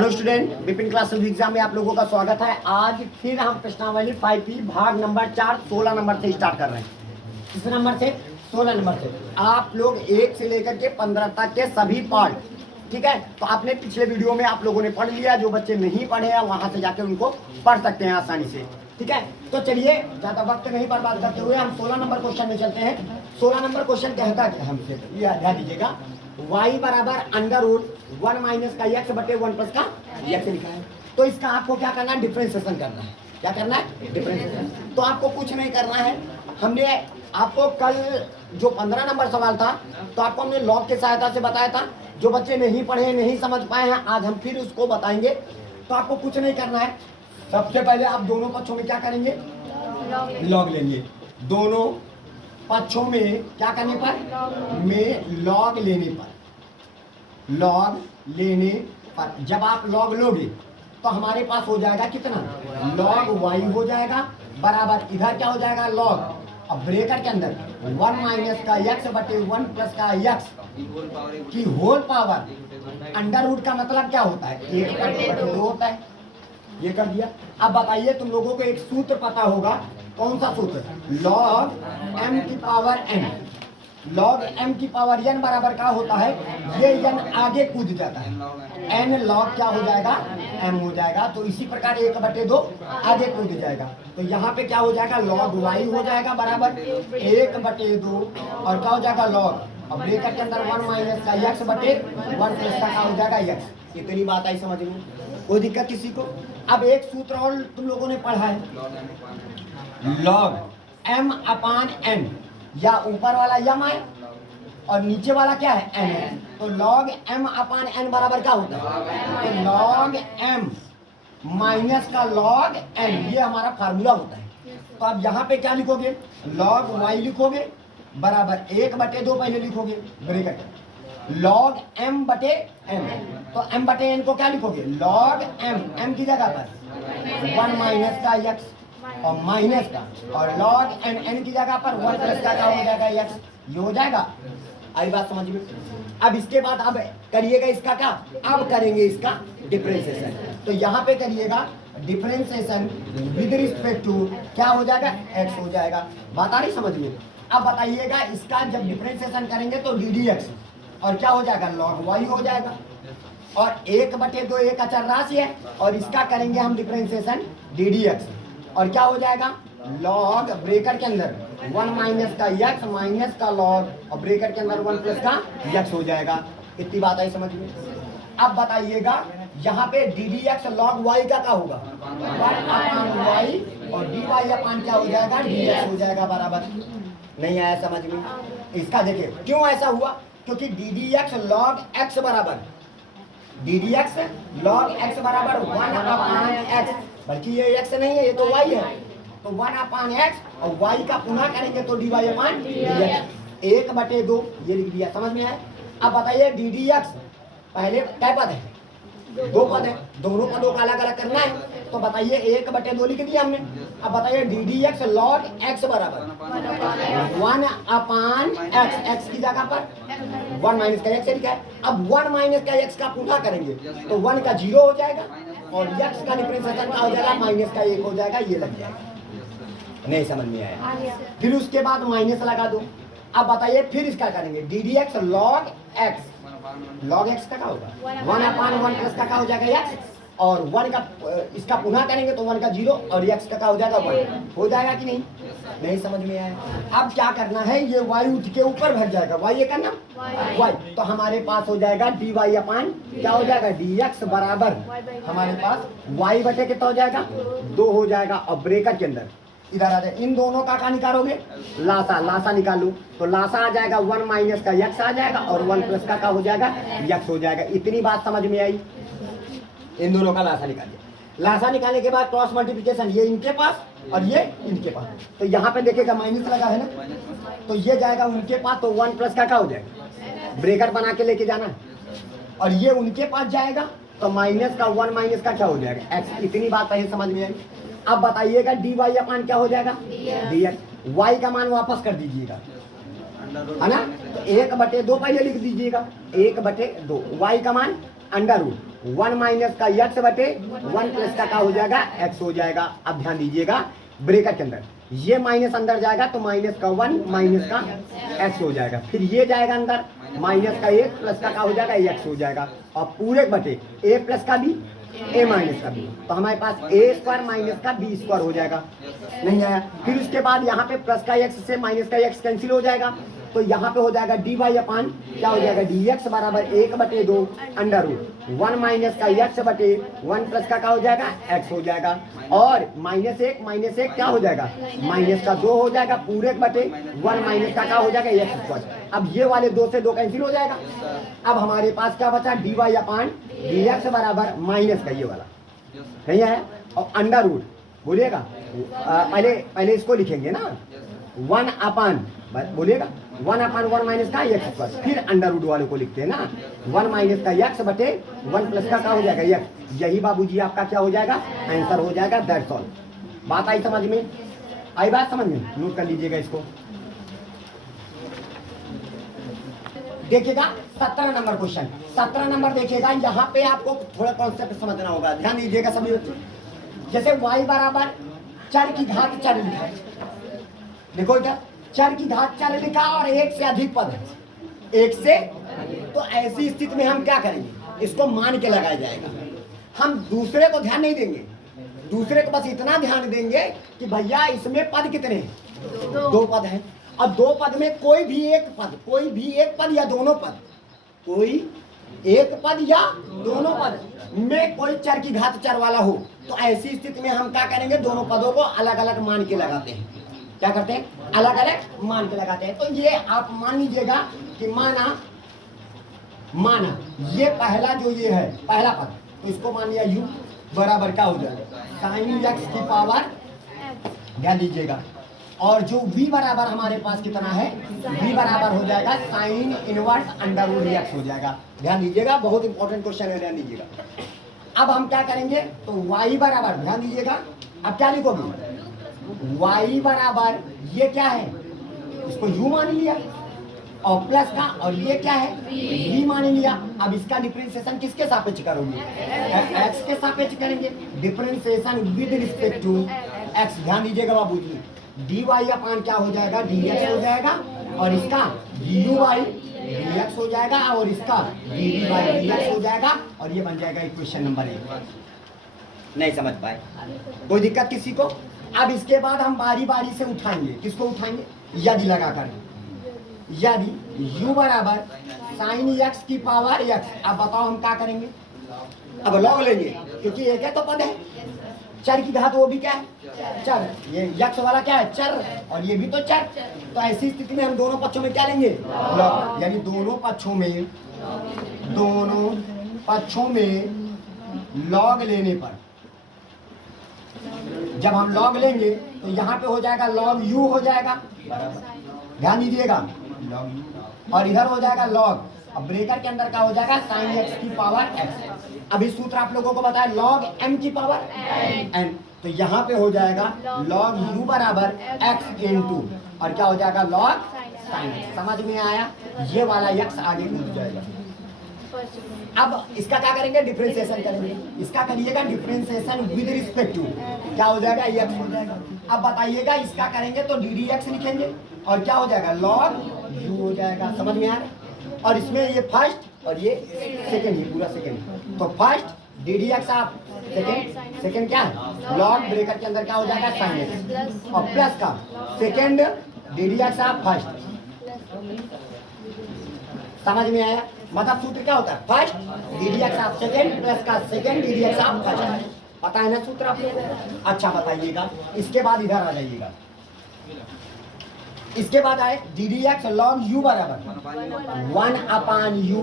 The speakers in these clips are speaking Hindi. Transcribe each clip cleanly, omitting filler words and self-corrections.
Hello student, Vipin classes exam में आप लोगों का स्वागत है। आज फिर हम प्रश्नावली 5P भाग नंबर 4 16 नंबर से स्टार्ट कर रहे हैं। किस नंबर से? 16 नंबर से। आप लोग 1 से लेकर के 15 तक के सभी पार्ट, ठीक है। तो आपने पिछले वीडियो में आप लोगों ने पढ़ लिया। जो बच्चे नहीं पढ़े हैं वहां से जाकर उनको पढ़ सकते हैं आसानी से, ठीक है। तो चलिए ज्यादा वक्त नहीं बर्बाद करते हुए हम 16 नंबर क्वेश्चन में चलते हैं। 16 नंबर क्वेश्चन कहता है हमसे, ये ध्यान दीजिएगा, y बराबर अंडर रूट 1 माइनस का x बटे 1 प्लस का x लिखा है। तो इसका आपको क्या करना है? डिफरेंशिएशन करना है। क्या करना है? डिफरेंशिएशन। तो आपको कुछ नहीं करना है। हमने आपको कल जो 15 नंबर सवाल था तो आपको हमने लॉग की सहायता से बताया था। जो बच्चे नहीं पढ़े, नहीं समझ पाए हैं, आज हम फिर उसको बताएंगे। तो आपको कुछ नहीं करना है। सबसे पहले आप दोनों पक्षों में क्या करेंगे? लॉग लेंगे। दोनों पक्षों में क्या करने पर? में लॉग लेने पर। लॉग लेने पर जब आप लॉग लोगे तो हमारे पास हो जाएगा कितना? लॉग y हो जाएगा बराबर इधर क्या हो जाएगा? लॉग। अब ब्रेकेट के अंदर 1 माइनस का x बटे 1 प्लस का x की होल पावर। अंडर रूट का मतलब क्या होता है? 1 बटे 2 होता है। ये कर दिया। अब बताइए, तुम लोगों को एक सूत्र पता होगा। कौन सा सूत्र? लॉग m की पावर n। लॉग m की पावर n बराबर क्या होता है? ये n आगे कूद जाता है। n लॉग क्या हो जाएगा? m हो जाएगा। तो इसी प्रकार 1 बटे 2 आगे कूद जाएगा। तो यहाँ पे क्या हो जाएगा? लॉग y हो जाएगा बराबर 1 बटे 2 और क्या हो जाएगा? लॉग। अब ब्रेकेट के अंदर 1 माइनस का x बटे 1 प्लस का क्या हो जाएगा? x। इतनी बात आई समझ में? कोई दिक्कत किसी को? अब एक सूत्र और तुम लोगों ने पढ़ा है, लॉग m अपान n। या ऊपर वाला यम है और नीचे वाला क्या है? n है। तो लॉग m अपान n बराबर क्या होता है? तो लॉग m माइनस का लॉग n, ये हमारा फार्मूला होता है। तो अब यहाँ पे क्या लिखोगे? लॉग y लिखोगे बराबर 1 बटे 2 पहले लिखोगे ब्रैकेट, लॉग m बटे n। तो m बटे n को क्या लिखोगे? लॉग m की जगह पर 1 माइनस का x और माइनस का, और लॉग n की जगह पर 1 प्लस का क्या हो जाएगा? x। ये हो जाएगा। आई बात समझ में? अब इसके बाद अब करिएगा इसका क्या? अब करेंगे इसका डिफरेंशिएशन। तो यहाँ पे करिएगा डिफरेंशिएशन विद रिस्पेक्ट टू क्या हो जाएगा? x हो जाएगा। बात आ रही समझ में? अब बताइएगा, इसका जब डिफरेंशिएशन करेंगे तो ddx और क्या हो जाएगा? लॉग y हो जाएगा। और 1 बटे 2 एक अचर राशि है और इसका करेंगे हम डिफरेंशिएशन ddx और क्या हो जाएगा? लॉग ब्रेकेट के अंदर 1 माइनस का x माइनस का लॉग और ब्रेकेट के अंदर 1 प्लस का x हो जाएगा। इतनी बात आई समझ में? अब बताइएगा, यहाँ पे ddx लॉग y का क्या होगा? 1 अपान y और dy अपान क्या हो जाएगा? dx हो जाएगा बराबर। नहीं आया समझ में? इसका देखिए क्यों ऐसा हुआ? क्योंकि ddx लॉग x बराबर ddx लॉग x बराबर 1 अपान x, बल्कि ये x नहीं है, ये तो y है। तो 1 अपान x और y का पुनः करेंगे तो dy अपान dx। 1 बटे 2 ये लिख दिया। समझ में आया? अब बताइए ddx पहले क्या पद है? 2 पद है। दोनों पदों का अलग अलग करना है। तो बताइए 1 बटे 2 लिख दिया हमने। अब बताइए ddx लॉग x बराबर 1 अपान x की जगह पर 1 माइनस का x लिखा है। अब 1 माइनस का x का पुनः करेंगे तो 1 का 0 हो जाएगा और x का डिफरेंशिएशन क्या हो जाएगा? माइनस का 1 हो जाएगा। ये लग जाएगा। नहीं समझ में आया? फिर उसके बाद माइनस लगा दो। अब बताइए फिर इसका करेंगे ddx log x। Log x का क्या होगा? 1 अपान 1 प्लस का क्या हो जाएगा? x। और 1 का इसका पुनः करेंगे तो 1 का 0 और x का क्या हो जाएगा? 1 हो जाएगा कि नहीं? नहीं समझ में आया? अब क्या करना है? ये y उठ के ऊपर भर जाएगा। y ये करना y, तो हमारे पास हो जाएगा dy अपान क्या हो जाएगा? dx बराबर हमारे पास y बटे कितना हो जाएगा? 2 हो जाएगा। और ब्रेकेट के अंदर इधर आ जाए, इन दोनों का निकालोगे? लासा। लासा निकालो तो लासा आ जाएगा 1 माइनस का x आ जाएगा और 1 प्लस का क्या हो जाएगा? x हो जाएगा। इतनी बात समझ में आई? इन दोनों का लासा निकालिए। लासा निकालने के बाद क्रॉस मल्टीप्लिकेशन, ये इनके पास और ये इनके पास। तो यहाँ पे देखिएगा माइनस लगा है ना, तो ये जाएगा उनके पास तो 1 प्लस का क्या हो जाएगा? ब्रेकेट बना के लेके जाना। और ये उनके पास जाएगा तो माइनस का 1 माइनस का क्या हो जाएगा? x। इतनी बात पहले समझ में आई? अब बताइएगा dy अपान क्या हो जाएगा? dx। y का मान वापस कर दीजिएगा, है ना? तो 1 बटे 2 पहले लिख दीजिएगा। 1 बटे 2 y का मान अंडर रूट 1 माइनस का x बटे 1 प्लस का हो जाएगा x हो जाएगा। अब ध्यान दीजिएगा ब्रेकेट के अंदर ये माइनस अंदर जाएगा तो माइनस का 1 माइनस का x हो जाएगा, फिर ये जाएगा अंदर माइनस का 1 प्लस का हो जाएगा x हो जाएगा, और पूरे बटे a प्लस का भी a माइनस का भी, तो हमारे पास a स्क्वायर माइनस का b स्क्वायर हो जाएगा। नहीं आया, फिर उसके बाद यहाँ पे प्लस का x से माइनस का x कैंसिल हो जाएगा, तो यहाँ पे हो जाएगा dy अपान क्या हो जाएगा dx बराबर 1/2 अंडर रूट 1 माइनस का x बटे 1 प्लस का क्या हो जाएगा x हो जाएगा, और माइनस एक क्या हो जाएगा माइनस का 2 हो जाएगा, पूरे बटे 1 माइनस का क्या हो जाएगा x स्क्वायर। अब ये वाले 2 से 2 कैंसिल हो जाएगा। अब हमारे पास क्या बचा dy अपान dx बराबर माइनस का ये वाला नहीं है, और अंडर रूट बोलिएगा पहले इसको लिखेंगे ना 1 अपान बोलिएगा 1 अपान 1 माइनस का x स्क्वायर, फिर अंडर रूट वाले को लिखते हैं ना 1 माइनस का x बटे 1 प्लस का क्या हो जाएगा x। यही बाबूजी आपका क्या हो जाएगा आंसर हो जाएगा, दैट्स ऑल। बात आई समझ में? आई बात समझ में? नोट कर लीजिएगा इसको। देखिएगा 17 नंबर क्वेश्चन, 17 नंबर देखिएगा, यहाँ पे आपको थोड़ा कॉन्सेप्ट समझना होगा, ध्यान दीजिएगा सभी बच्चे। जैसे y बराबर चर की घात चर लिखा है, देखो इधर चर की घात चर लिखा और एक से अधिक पद है, एक से, तो ऐसी स्थिति में हम क्या करेंगे, इसको मान के लगाया जाएगा। हम दूसरे को ध्यान नहीं देंगे, दूसरे को बस इतना ध्यान देंगे कि भैया इसमें पद कितने हैं, 2 पद हैं, और 2 पद में कोई भी एक पद या दोनों पद, कोई एक पद या दोनों पद में कोई चर की घात चर वाला हो, तो ऐसी स्थिति में हम क्या करेंगे, दोनों पदों को अलग अलग मान के लगाते हैं। क्या करते हैं, अलग अलग मान के लगाते हैं। तो ये आप मान लीजिएगा कि माना ये पहला जो ये है पहला पद, तो इसको मान लिया u बराबर क्या हो जाएगा साइन x की पावर, ध्यान दीजिएगा, और जो v बराबर हमारे पास कितना है, v बराबर हो जाएगा sine inverse under root x हो जाएगा। ध्यान दीजिएगा, बहुत इंपॉर्टेंट क्वेश्चन है, ध्यान दीजिएगा। अब हम क्या करेंगे, तो y बराबर, ध्यान दीजिएगा, अब क्या लिखोगे, y बराबर ये क्या है, इसको u मान लिया, और प्लस का, और ये क्या है v मान लिया। अब इसका डिफरेंशिएशन किसके सापेक्ष करोगे, x के सापेक्ष करेंगे, differentiation with respect to x। ध्यान दीजिएगा बाबूजी, dy अपान क्या हो जाएगा dx हो जाएगा, और इसका du बाई dx हो जाएगा, और इसका dd बाई dx हो जाएगा, और ये बन जाएगा इक्वेशन नंबर 1। नहीं समझ पाए, कोई दिक्कत किसी को? अब इसके बाद हम बारी बारी से उठाएंगे, किसको उठाएंगे, यदि लगाकर, यदि u बराबर साइन x की पावर x। अब बताओ हम क्या करेंगे, अब लॉग लेंगे, क्योंकि एक है तो पद है, चर की घात वो भी क्या है चर, ये x वाला क्या है चर, और ये भी तो चर, तो ऐसी स्थिति में हम दोनों पक्षों में क्या लेंगे लॉग, यानी दोनों पक्षों में लॉग लेने पर, जब हम लॉग लेंगे तो यहाँ पे हो जाएगा लॉग u हो जाएगा, ध्यान दीजिएगा लॉग u, और इधर हो जाएगा लॉग, अब ब्रेकर के अंदर क्या हो जाएगा साइन x की पावर x। अभी सूत्र आप लोगों को बताया लॉग m की पावर n, तो यहाँ पे हो जाएगा लॉग u बराबर x इंटू, और क्या हो जाएगा लॉग साइन x। समझ में आया, ये वाला x आगे कूद जाएगा। अब इसका क्या करेंगे, डिफरेंशिएशन करेंगे, इसका करिएगा डिफरेंशिएशन विद रिस्पेक्ट टू, क्या हो जाएगा x हो जाएगा। अब बताइएगा इसका करेंगे तो ddx लिखेंगे, और क्या हो जाएगा लॉग u हो जाएगा। समझ में आ रहा है, और इसमें ये फर्स्ट और ये सेकंड, ये पूरा सेकंड, तो फर्स्ट ddx आप सेकंड क्या है लॉग, ब्रेकर के अंदर क्या हो जाएगा साइन x, और प्लस का सेकंड ddx आप फर्स्ट। समझ में आया, मतलब सूत्र क्या होता है फर्स्ट ddx आप सेकंड, प्लस का सेकंड ddx आप फर्स्ट। पता है ना सूत्र आप लोगों को? अच्छा बताइएगा, इसके बाद इधर आ जाइएगा, इसके बाद आए ddx log u बराबर 1 अपान u,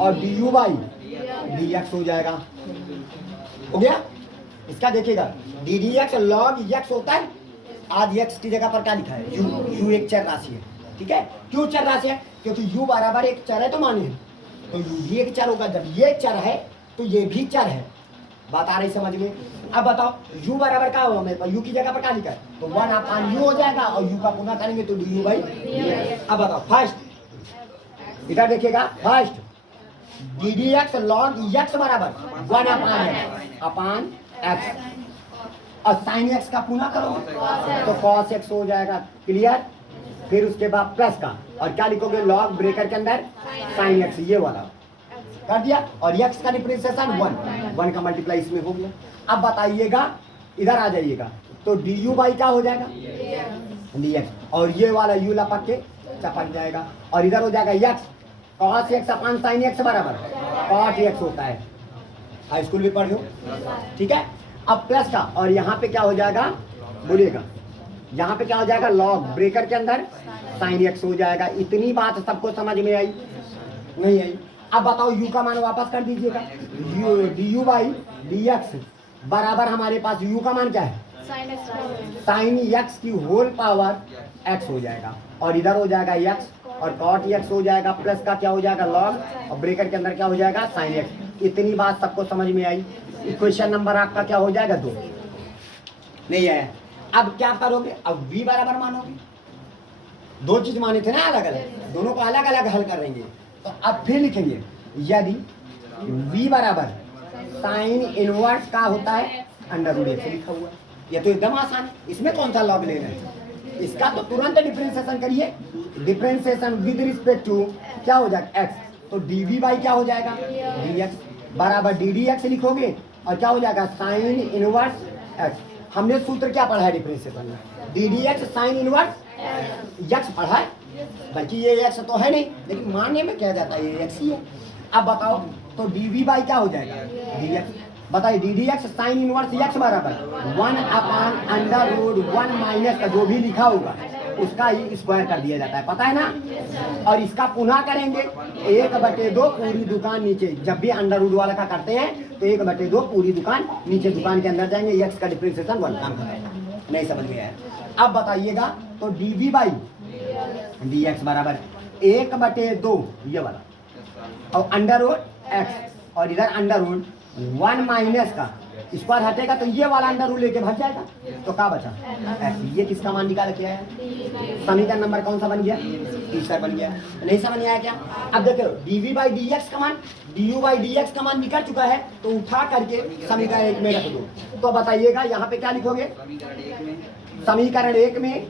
और du बाई dx हो जाएगा, हो गया। इसका देखिएगा ddx log x होता है, आज x की जगह पर क्या लिखा है u एक चर राशि है, ठीक है। क्यों चर राशि है, क्योंकि u बराबर एक चर है, तो मानिए तो u भी एक चर होगा, जब ये चर है तो ये भी चर है। बात आ रही समझ में? अब बताओ u बराबर क्या होगा मेरे पास, u की जगह पर क्या लिखा है, तो 1 अपान u हो जाएगा, और u का पुनः करेंगे तो du बाई। अब बताओ फर्स्ट, इधर देखिएगा first D d x log x बराबर 1/x और साइन एक्स का पुनः करो तो कॉस एक्स हो जाएगा। क्लियर? फिर उसके बाद प्लस का और क्या लिखोगे लॉग ब्रेकर के अंदर साइन एक्स, ये वाला कर दिया। और एक्स का डिफरेंशिएशन 1 का मल्टीप्लाई इसमें हो गया। अब बताइएगा इधर आ जाइएगा तो डी यू बाई क्या हो जाएगा डी एक्स, और ये वाला यू लपक के चपक जाएगा और इधर हो जाएगा x cos x upon sine x बराबर कॉट एक्स होता है। हाई स्कूल भी पढ़े हो, ठीक है। अब प्लस का और यहाँ पे क्या हो जाएगा बोलिएगा, यहाँ पे क्या हो जाएगा लॉग ब्रेकर के अंदर साइन एक्स हो जाएगा। इतनी बात सबको समझ में आई? नहीं आई? अब बताओ u का मान वापस कर दीजिएगा, D you by d x बराबर हमारे पास u का मान क्या है साइन एक्स की होल पावर x हो जाएगा और इधर हो जाएगा x और कॉट x हो जाएगा प्लस का क्या हो जाएगा लॉग और ब्रेकर के अंदर क्या हो जाएगा साइन x। इतनी बात सबको समझ में आई? इक्वेशन नंबर आपका क्या हो जाएगा 2। नहीं आया? अब क्या करोगे, अब v बराबर मानोगे। दो चीज माने थे ना अलग अलग, दोनों को अलग अलग हल करेंगे। तो अब फिर लिखेंगे यदि v बराबर साइन इनवर्स का होता है अंडर रूट एक्स लिखा हुआ। ये तो एकदम आसान है, इसमें कौन सा लॉग लेना है? इसका तो तुरंत डिफरेंशिएशन करिए। डिफरेंशिएशन विद रिस्पेक्ट टू क्या हो जाएगा x, तो dv बाई क्या हो जाएगा dx बराबर ddx लिखोगे और क्या हो जाएगा साइन इनवर्स x। हमने सूत्र क्या पढ़ा है डिफरेंशिएशन में? ddx साइन इनवर्स x पढ़ा है, बल्कि ये x तो है नहीं लेकिन मानने में क्या जाता है ये x ही है। अब बताओ तो dv बाई क्या हो जाएगा dx, बताइए ddx साइन इनवर्स x बराबर 1/√1 माइनस का जो भी लिखा होगा उसका ही स्क्वायर कर दिया जाता है, पता है ना। और इसका पुनः करेंगे 1/2 पूरी दुकान नीचे। जब भी अंडर रूट वाला का करते हैं तो 1/2 पूरी दुकान नीचे, दुकान के अंदर जाएंगे x का डिफरेंशिएशन 1 काम करेंगे। नहीं समझ में आया? अब बताइएगा तो dv बाई dx बराबर 1/2 ये वाला और अंडर रूट x और इधर अंडर रूट 1 माइनस का स्क्वायर हटेगा तो ये वाला अंडर रूट लेके भाग जाएगा तो क्या बचा x। ये किसका मान निकाल के आया? समीकरण नंबर कौन सा बन गया? तीसरा बन गया। नहीं समझ में आया क्या? अब देखो dv बाई dx का मान du बाई dx का मान निकल चुका है तो उठा करके समीकरण 1 में रख दो। तो बताइएगा यहाँ पे क्या लिखोगे समीकरण 1 में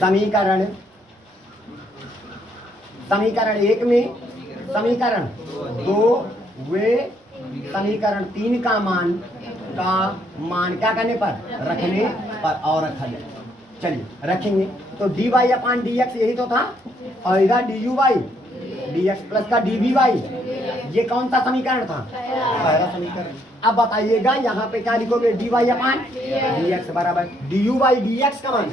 समीकरण 1 में समीकरण 2 वे समीकरण 3 का मान क्या करने पर रखने पर और रखा जाए। चलिए रखेंगे तो डी वाई अपान डी एक्स यही तो था और इधर D you by d x plus का डी वी बाई, ये कौन सा समीकरण था? पहला समीकरण। अब बताइएगा यहाँ पे क्या लिखोगे डी वाई अपान डी एक्स बराबर D you by d x का मान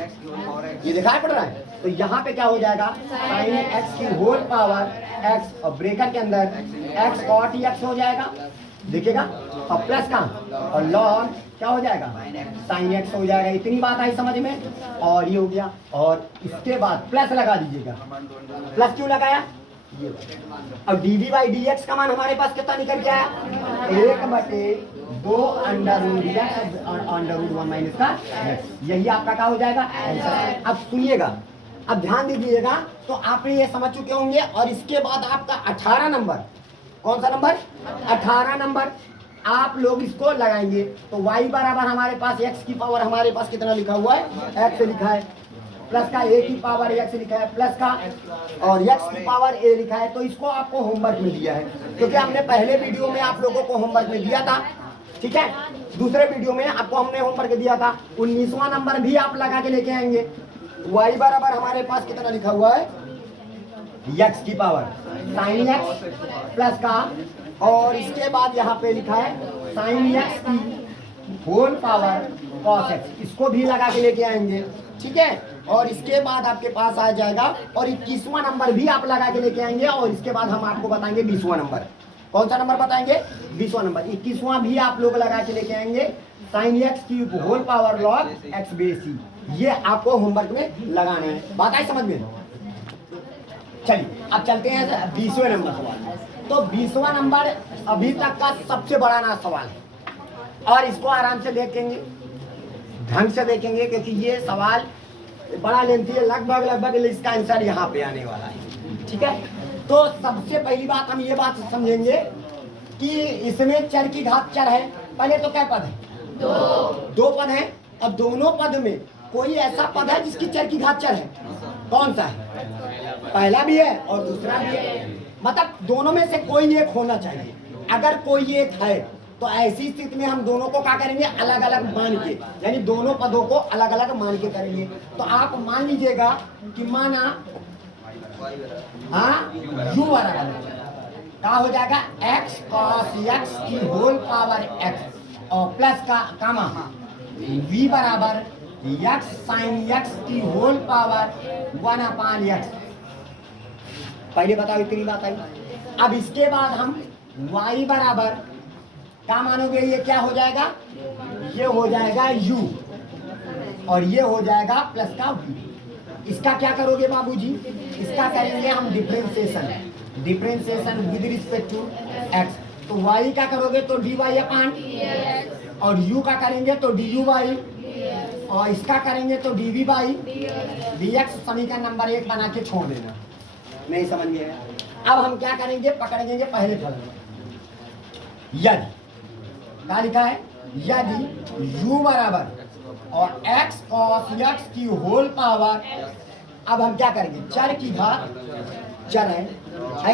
ये दिखाई पड़ रहा है तो यहाँ पे क्या हो जाएगा साइन एक्स की होल पावर एक्स और ब्रेकर के अंदर एक्स कॉट एक्स हो जाएगा देखिएगा और प्लस का और लॉग क्या हो जाएगा साइन एक्स हो जाएगा। इतनी बात आई समझ में? और ये हो गया और इसके बाद प्लस लगा दीजिएगा। प्लस क्यों लगाया? ये अब d v by d x का मान हमारे पास कितना निकल के आया 1/2 अंडर रूट 1 माइनस का x। यही आपका क्या हो जाएगा आंसर। अब सुनिएगा, अब ध्यान दीजिएगा तो आपने ये समझ चुके होंगे। और इसके बाद आपका 18 नंबर, कौन सा नंबर 18 नंबर आप लोग इसको लगाएंगे तो y बराबर हमारे पास x की पावर हमारे पास कितना लिखा हुआ है x लिखा है प्लस का a की पावर x लिखा है प्लस का और x की पावर a लिखा है। तो इसको आपको होमवर्क में दिया है क्योंकि हमने पहले वीडियो में आप लोगों को होमवर्क में दिया था, ठीक है। दूसरे वीडियो में आपको हमने होमवर्क दिया था 19वां नंबर भी आप लगा के लेके आएंगे। y बराबर हमारे पास कितना लिखा हुआ है x की पावर साइन x प्लस का और इसके बाद यहाँ पे लिखा है साइन x की होल पावर कॉस x, इसको भी लगा के लेके आएंगे, ठीक है। और इसके बाद आपके पास आ जाएगा और 21वां नंबर भी आप लगा के लेके आएंगे और इसके बाद हम आपको बताएंगे 20वां नंबर। कौन सा नंबर बताएंगे 20वां नंबर। 21वां भी आप लोग लगा के लेके आएंगे साइन x की whole power log x base c। ये आपको होमवर्क में लगाना है, बात आई समझ में? चलिए अब चलते हैं 20वें नंबर सवाल। तो 20वां नंबर अभी तक का सबसे बड़ा ना सवाल है और इसको आराम से देखेंगे, ढंग से देखेंगे क्योंकि ये सवाल बड़ा लेंथी है। लगभग इसका आंसर यहाँ पे आने वाला है, ठीक है। तो सबसे पहली बात हम ये बात समझेंगे कि इसमें चर की घात चर है। पहले तो क्या पद है? दो पद है, और दोनों पद में कोई ऐसा पद है जिसकी चर की घात चर है। कौन सा है? पहला भी है और दूसरा भी है, मतलब दोनों में से कोई एक होना चाहिए। अगर कोई एक है तो ऐसी स्थिति में हम दोनों को क्या करेंगे? अलग अलग मान के, यानी दोनों पदों को अलग अलग मान के करेंगे। तो आप मान लीजिएगा कि माना u बराबर क्या हो जाएगा? x cos x की होल पावर x और प्लस का कामा v बराबर x sin x की होल पावर 1/x। पहले बताओ, इतनी बात आई। अब इसके बाद हम y बराबर क्या मानोगे? ये क्या हो जाएगा? ये हो जाएगा u और ये हो जाएगा प्लस का v। इसका क्या करोगे बाबूजी? इसका करेंगे हम differentiation with respect to x। तो y का करोगे तो dy अपान, और u का करेंगे तो du बाई, और इसका करेंगे तो dv बाई dx। समीकरण नंबर 1 बना के छोड़ देना। नहीं समझ में आया? अब हम क्या करेंगे? पकड़ेंगे पहले फल में। यदि क्या लिखा है? यदि u बराबर और x cos x की होल पावर, अब हम क्या करेंगे? चर की घात चर है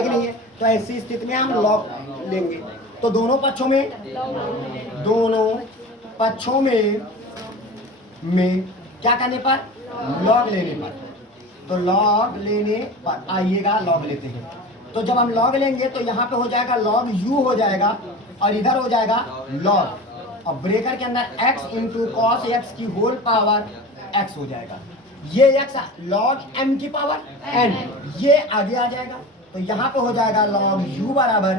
कि नहीं है? तो ऐसी स्थिति में हम लॉग लेंगे। तो दोनों पक्षों में क्या करने पर? लॉग लेने पर। तो लॉग लेने पर आइएगा, लॉग लेते हैं। तो जब हम लॉग लेंगे तो यहाँ पे हो जाएगा लॉग u हो जाएगा, और इधर हो जाएगा लॉग, और ब्रेकर के अंदर x इंटू कॉस एक्स की होल पावर x हो जाएगा। ये x लॉग m की पावर n, ये आगे आ जाएगा। तो यहाँ पे हो जाएगा लॉग u बराबर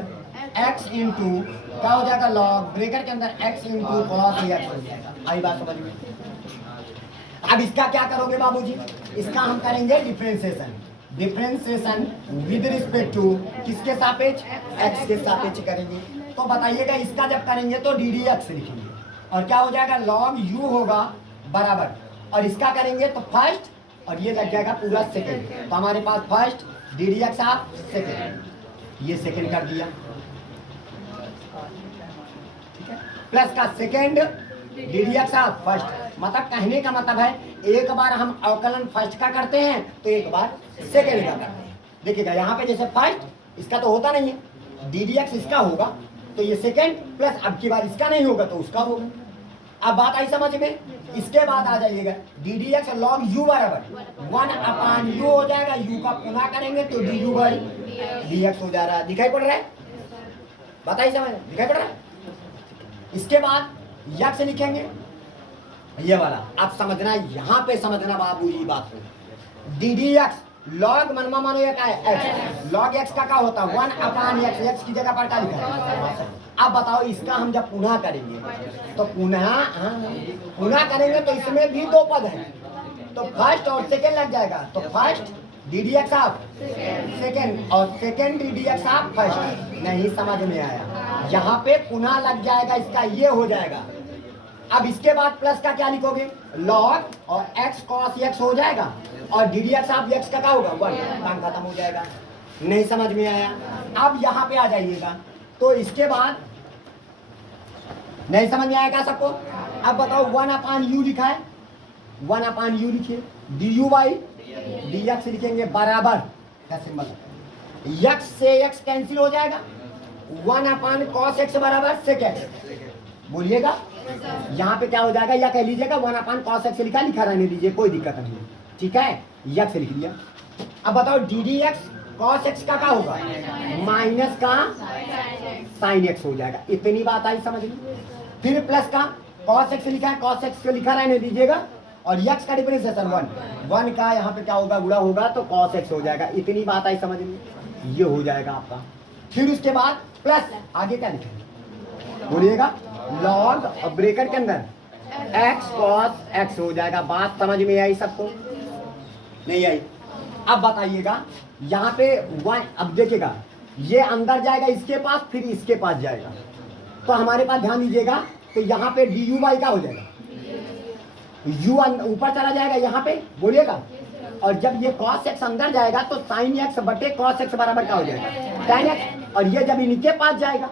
x इंटू क्या हो जाएगा? लॉग ब्रेकर के अंदर x इंटू कॉस एक्स हो जाएगा। आई बात समझ में? अब इसका क्या करोगे बाबूजी? इसका हम करेंगे डिफरेंशिएशन विद रिस्पेक्ट टू किसके सापेक्ष? x के सापेक्ष करेंगे। तो बताइएगा, इसका जब करेंगे तो डी डी एक्स लिखेंगे, और क्या हो जाएगा? लॉग u होगा बराबर, और इसका करेंगे तो फर्स्ट, और ये लग जाएगा पूरा सेकंड। तो हमारे पास फर्स्ट डी डी एक्स आप सेकंड, ये सेकंड कर दिया, ठीक है, प्लस का सेकंड डी डी एक्स आप फर्स्ट। मतलब कहने का मतलब है, एक बार हम अवकलन फर्स्ट का करते हैं तो एक बार सेकंड का करते हैं। देखिएगा यहाँ पे जैसे फर्स्ट इसका तो होता नहीं है, डी डी एक्स इसका होगा तो ये सेकंड, प्लस अब की बार इसका नहीं होगा तो उसका होगा। अब बात आई समझ में? इसके बाद आ जाइएगा D d x log u बराबर 1/u हो जाएगा। u का पुनः करेंगे तो D you by d x हो जा रहा है। दिखाई पड़ रहा है? बताइए, समझ दिखाई पड़ रहा है? इसके बाद यक्स लिखेंगे ये वाला। आप समझना, यहाँ पे समझना बाबूजी बात को। डी डी एक्स लॉग मनमा मानो ये क्या है? x। लॉग x का क्या होता है? 1/x। x की जगह पर क्या लिखा है? अब बताओ, इसका हम जब पुनः करेंगे तो पुनः करेंगे तो इसमें भी दो पद हैं, तो फर्स्ट और सेकंड लग जाएगा। तो फर्स्ट डी डी एक्स आप सेकंड, और सेकंड डी डी एक्स आप फर्स्ट। नहीं समझ में आया? यहाँ पे पुनः लग जाएगा, इसका ये हो जाएगा। अब इसके बाद प्लस का क्या लिखोगे? लॉग और x cos x हो जाएगा, और डी डी एक्स आप x का क्या होगा? 1। काम खत्म हो जाएगा। नहीं समझ में आया? अब यहाँ पे आ जाइएगा। तो इसके बाद नहीं समझ में आएगा सबको? अब बताओ, 1/u लिखा है, 1/u लिखिए, D you by d x लिखेंगे बराबर क्या सिंबल? x से x कैंसिल हो जाएगा, 1/cos x बराबर sec x। बोलिएगा यहाँ पे क्या हो जाएगा? या कह लीजिएगा 1/cos x लिखा रहने दीजिए, कोई दिक्कत नहीं है, ठीक है, x लिख लिया। अब बताओ D d x cos x का क्या होगा? माइनस का sin x हो जाएगा। इतनी बात आई समझ में? फिर प्लस का cos x लिखा है, cos x को लिखा रहने दीजिएगा, और x का डिफरेंशिएशन 1 का यहाँ पे क्या होगा? गुणा होगा तो cos x हो जाएगा। इतनी बात आई समझ में? ये हो जाएगा आपका। फिर उसके बाद प्लस आगे क्या लिखेंगे? बोलिएगा लॉग और ब्रेकर के अंदर x cos x हो जाएगा। बात समझ में आई सबको? नहीं आई? अब बताइएगा, यहाँ पे 1, अब देखिएगा ये अंदर जाएगा इसके पास, फिर इसके पास जाएगा, तो हमारे पास ध्यान दीजिएगा, तो यहाँ पे डी यू बाई का हो जाएगा, u ऊपर चला जाएगा यहाँ पे, बोलिएगा और जब ये cos x अंदर जाएगा तो sin x बटे cos x बराबर क्या हो जाएगा, tan x। और ये जब इनके पास जाएगा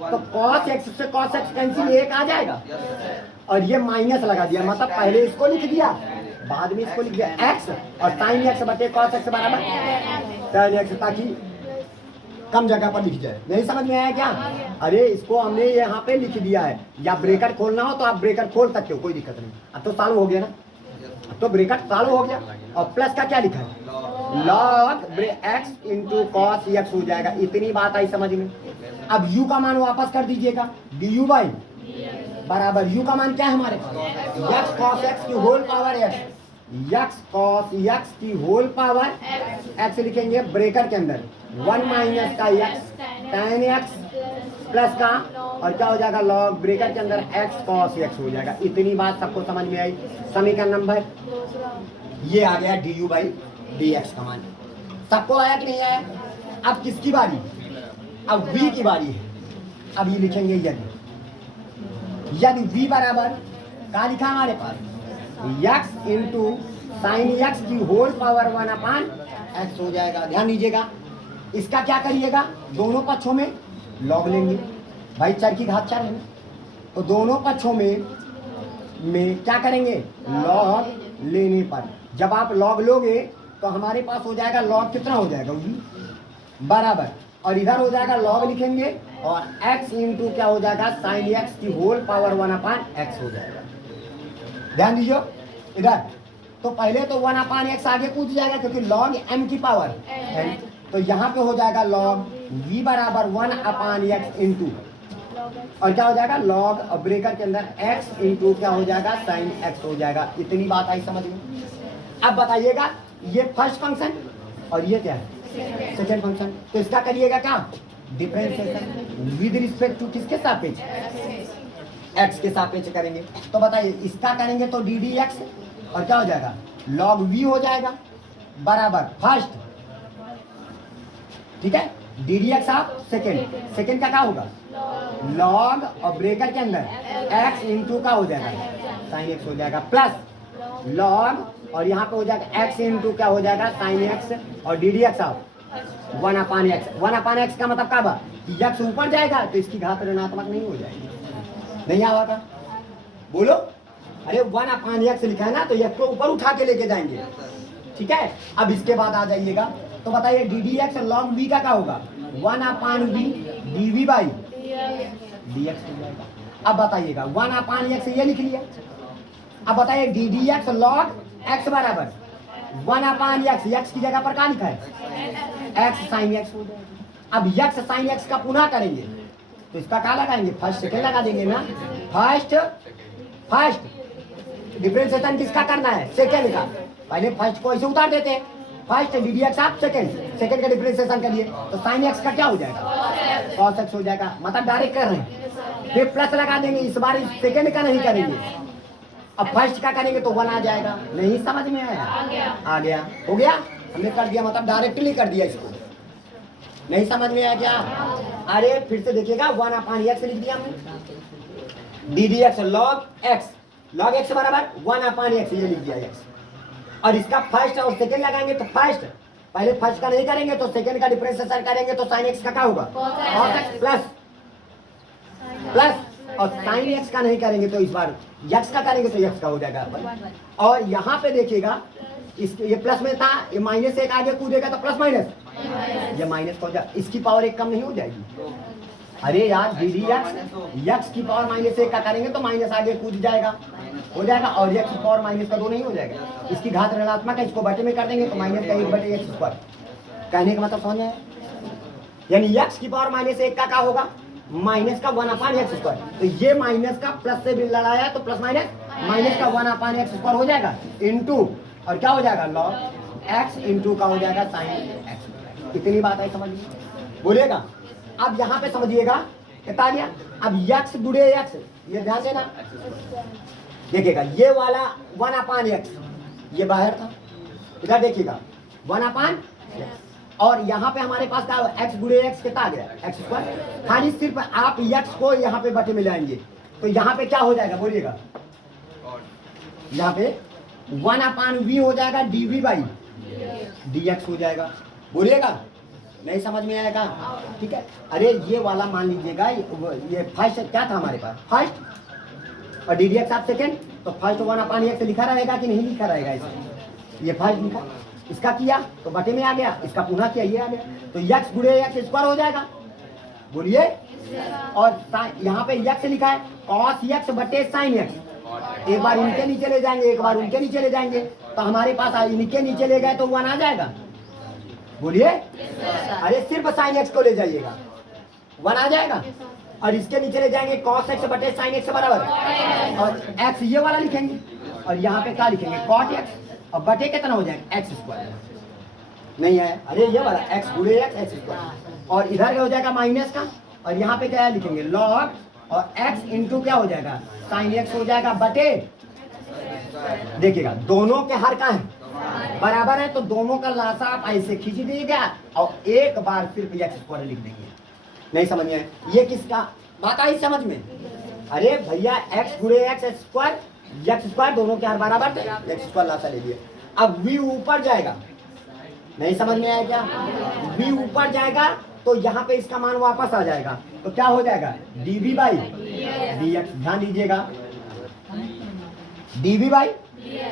तो cos x से cos x कैंसिल, एक आ जाएगा और ये माइनस लगा दिया, मतलब पहले इसको लिख दिया बाद में इसको लिख दिया x, और sin x बटे cos x बराबर tan x, ताकि कम जगह पर लिख जाए। नहीं समझ में आया क्या? अरे इसको हमने यहाँ पे लिख दिया है, या ब्रेकेट खोलना हो तो आप ब्रेकेट खोल सकते हो, कोई दिक्कत नहीं। अब तो चालू हो गया ना, अब तो ब्रेकेट चालू हो गया। और प्लस का क्या लिखा है, log x into cos x हो जाएगा। इतनी बात आई समझ में। अब u का मान वापस कर दीजिएगा, du बाई बराबर u का मान क्या है हमारे पास, x कॉस x की whole power x, x cos x की होल पावर x लिखेंगे ब्रेकेट के अंदर, 1 माइनस का x tan x प्लस का, और क्या हो जाएगा लॉग ब्रेकेट के अंदर x कॉस x हो जाएगा। इतनी बात सबको समझ में आई। समीकरण नंबर ये आ गया du बाई dx का मान। सबको आया कि नहीं आया? अब किसकी बारी, अब v की बारी है। अब ये लिखेंगे यदि v बराबर क्या लिखा हमारे पास, x इंटू साइन एक्स की होल पावर 1 अपान एक्स हो जाएगा। ध्यान दीजिएगा, इसका क्या करिएगा, दोनों पक्षों में लॉग लेंगे, भाई चर की घात 4 है, तो दोनों पक्षों में क्या करेंगे, लॉग लेने पर जब आप लॉग लोगे तो हमारे पास हो जाएगा लॉग कितना हो जाएगा बराबर, और इधर हो जाएगा लॉग लिखेंगे और x इंटू क्या हो जाएगा साइन एक्स की होल पावर 1 अपान एक्स हो जाएगा। ध्यान दीजिए इधर, तो पहले तो 1 अपान एक्स आगे कूद जाएगा क्योंकि लॉग m की पावर n, तो यहाँ पे हो जाएगा लॉग v बराबर 1 अपान एक्स इंटू, और क्या हो जाएगा लॉग और ब्रेकेट के अंदर x इंटू क्या हो जाएगा साइन x हो जाएगा। इतनी बात आई समझ में। अब बताइएगा ये फर्स्ट फंक्शन और ये क्या है सेकेंड फंक्शन, तो इसका करिएगा क्या, डिफरेंशिएशन विद रिस्पेक्ट टू किसके सापेक्ष, x के सापेक्ष करेंगे। तो बताइए इसका करेंगे तो डी डी एक्स, और क्या हो जाएगा लॉग v हो जाएगा बराबर फर्स्ट, ठीक है, डी डी एक्स आप सेकेंड का क्या होगा लॉग और ब्रेकर के अंदर x इंटू का हो जाएगा साइन x हो जाएगा प्लस लॉग, और यहाँ पे हो जाएगा x इंटू क्या हो जाएगा साइन x, और डी डी एक्स आप 1 अपान एक्स। 1 अपान एक्स का मतलब क्या कि x ऊपर जाएगा तो इसकी घात ऋणात्मक नहीं हो जाएगी, नहीं आवागा बोलो। अरे 1 अपान एक्स लिखा है ना, तो x को ऊपर उठा के लेके जाएंगे, ठीक है। अब इसके बाद आ जाइएगा, तो बताइए d d x log v का क्या होगा 1 upon v d v by d x हो जाएगा। अब बताइएगा 1 अपान एक्स ये लिख लिया। अब बताइए d d x log x बराबर 1 अपान x की जगह पर क्या लिखा है x साइन x हो जाएगा। अब x साइन x का पुनः करेंगे तो इसका क्या लगाएंगे, फर्स्ट सेकेंड लगा देंगे ना, फर्स्ट डिफरेंशिएशन किसका करना है सेकेंड का, पहले फर्स्ट को ऐसे उतार देते हैं, फर्स्ट डी डी एक्स आप सेकेंड का डिफरेंशिएशन करिए तो साइन एक्स का क्या हो जाएगा कॉस एक्स हो जाएगा, मतलब डायरेक्ट कर रहे हैं। फिर प्लस लगा देंगे, इस बार सेकेंड का नहीं करेंगे, अब फर्स्ट का करेंगे तो 1 आ जाएगा। नहीं समझ में आया, आ गया हो गया, हमने कर दिया, मतलब डायरेक्टली कर दिया इसको। नहीं समझ में आया क्या, अरे फिर से देखिएगा 1 अपान एक्स लिख दिया हमने, D d x log x बराबर 1 अपान एक्स ये लिख दिया एक्स, और इसका फर्स्ट और सेकेंड लगाएंगे तो फर्स्ट पहले फर्स्ट का नहीं करेंगे तो सेकेंड का डिफरेंशिएशन करेंगे तो साइन एक्स का क्या होगा कॉस एक्स प्लस और साइन एक्स का नहीं करेंगे तो इस बार एक्स का करेंगे तो एक्स का हो जाएगा। और यहाँ पे देखिएगा ये प्लस में था, ये माइनस से एक आगे कूदेगा तो प्लस माइनस, ये माइनस हो जाए, इसकी पावर एक कम नहीं हो जाएगी। अरे यार डी डी एक्स की पावर माइनस एक का करेंगे तो माइनस आगे कूद जाएगा हो जाएगा, और एक्स की पावर माइनस का 2 नहीं हो जाएगा, इसकी घात ऋणात्मक है, इसको बटे में कर देंगे तो माइनस का 1 बटे एक्स स्क्वायर। कहने का मतलब समझ में, यानी एक्स की पावर माइनस एक का क्या होगा माइनस का 1 अपान एक्स स्क्वायर, तो ये माइनस का प्लस से भी लड़ाया तो प्लस माइनस का 1 अपान एक्स स्क्वायर हो जाएगा इंटू, और क्या हो जाएगा लॉग एक्स इंटू का हो जाएगा साइन एक्स। इतनी बात है समझ बोलिएगा। अब यहाँ पे समझिएगा कितना आ गया, अब एक्स गुड़े एक्स, ये ध्यान देना, देखिएगा ये वाला 1 अपान एक्स ये बाहर था, इधर देखिएगा 1 अपान, और यहाँ पे हमारे पास क्या एक्स गुड़े एक्स कितना आ गया एक्स स्क्वायर। खाली सिर्फ आप एक्स को यहाँ पे बटे में लाएंगे तो यहाँ पे क्या हो जाएगा बोलिएगा, यहाँ पे 1 अपान वी हो जाएगा डी वी बाई dx हो जाएगा। बोलिएगा, नहीं समझ में आएगा? ठीक है। अरे ये वाला मान लीजिएगा, ये फर्स्ट क्या था हमारे पास, फर्स्ट, और डी डी एक्स आप सेकेंड, तो फर्स्ट 1/x लिखा रहेगा कि नहीं लिखा रहेगा? इसमें ये फर्स्ट लिखा, इसका किया तो बटे में आ गया, इसका पुनः किया ये आ गया, तो x गुणे x स्क्वायर हो जाएगा। बोलिए। और यहाँ पे x लिखा है cos x बटे sin x, एक बार इनके नीचे ले जाएंगे, एक बार उनके नीचे ले जाएंगे, तो हमारे पास इनके नीचे ले गए तो 1 आ जाएगा। बोलिए। अरे सिर्फ sin x को ले जाइएगा, 1 आ जाएगा, और इसके नीचे ले जाएंगे cos x बटे sin x बराबर, और x ये वाला लिखेंगे, और यहाँ पे क्या लिखेंगे cot x, और बटे कितना हो जाएगा x स्क्वायर, नहीं है? अरे ये वाला x गुणे x स्क्वायर, और इधर क्या हो जाएगा माइनस का, और यहाँ पे क्या लिखेंगे log, और x इंटू क्या हो जाएगा sin x हो जाएगा बटे, देखिएगा दोनों के हर का है बराबर है, तो दोनों का लासा आप ऐसे खींच दीजिएगा और एक बार सिर्फ x स्क्वायर लिख देंगे। नहीं समझ में? ये किसका बात आई समझ में? अरे भैया x गुणे x स्क्वायर दोनों के हर बराबर थे, x स्क्वायर लासा ले लिए। अब v ऊपर जाएगा, नहीं समझ में आया क्या? v ऊपर जाएगा तो यहाँ पे इसका मान वापस आ जाएगा, तो क्या हो जाएगा dv बाई dx। ध्यान दीजिएगा, dv बाई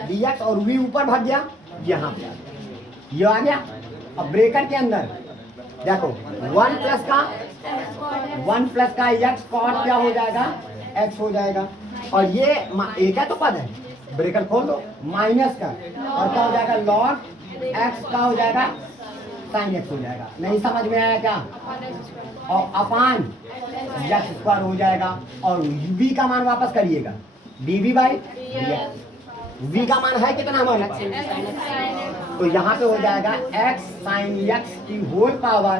dx, और v ऊपर भाग गया, यहाँ पे ये आ गया। अब ब्रेकेट के अंदर देखो 1 प्लस का x कॉट क्या हो जाएगा x हो जाएगा, और ये एक है तो पद है, ब्रेकेट खोल दो, माइनस का, और क्या हो जाएगा log x का हो जाएगा sin x हो जाएगा। नहीं समझ में आया क्या? और अपान x स्क्वायर हो जाएगा, और v का मान वापस करिएगा dv बाई dx। v का मान है कितना हमारे, तो यहाँ पे हो जाएगा x sin x की होल पावर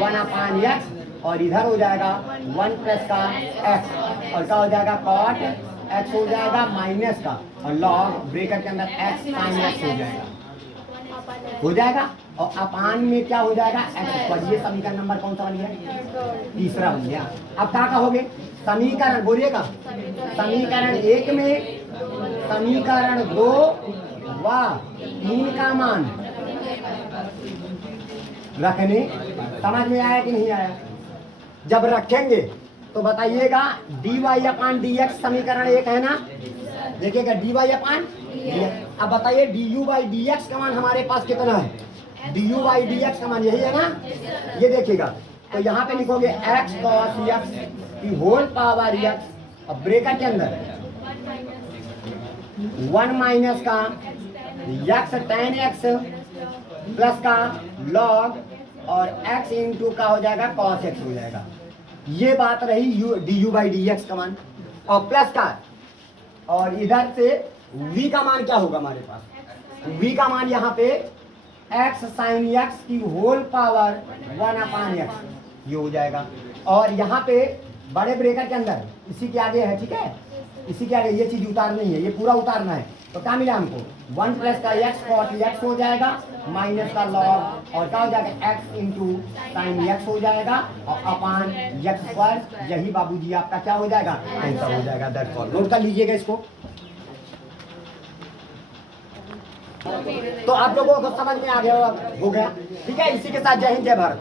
1/x, और इधर हो जाएगा 1 प्लस का x, और क्या हो जाएगा cot x हो जाएगा माइनस का, और log ब्रेकेट के अंदर x sin x हो जाएगा, और अपान में क्या हो जाएगा x स्क्वायर। ये समीकरण नंबर कौन सा बन गया? तीसरा बन गया। अब क्या कहोगे समीकरण, बोलिएगा समीकरण 1 में समीकरण 2 व 3 का मान रखने, समझ में आया कि नहीं आया? जब रखेंगे तो बताइएगा dy/dx समीकरण 1 है ना, देखिएगा dy/dx। अब बताइए du/dx का मान हमारे पास कितना है? du/dx का मान यही है ना, ये देखिएगा, तो यहाँ पे लिखोगे x cos x की होल पावर x, अब ब्रेकेट के अंदर 1 माइनस का x tan x प्लस का log, और x इंटू का हो जाएगा cos x हो जाएगा। ये बात रही du/dx का मान, और प्लस का, और इधर से v का मान क्या होगा हमारे पास? v का मान यहाँ पे x sin x की होल पावर 1/x ये हो जाएगा, और यहाँ पे बड़े ब्रेकेट के अंदर इसी के आगे है, ठीक है, इसी के आगे ये चीज उतारनी है, ये पूरा उतारना है, तो क्या मिला हमको 1 प्लस का x cot x हो जाएगा माइनस का log, और क्या हो जाएगा x इंटू साइन x हो जाएगा, और अपान x स्क्वायर। यही बाबूजी आपका क्या हो जाएगा आंसर हो जाएगा। दैट्स ऑल, नोट कर लीजिएगा इसको। तो आप लोगों को समझ में आ गया हो गया, ठीक है। इसी के साथ जय हिंद जय भारत।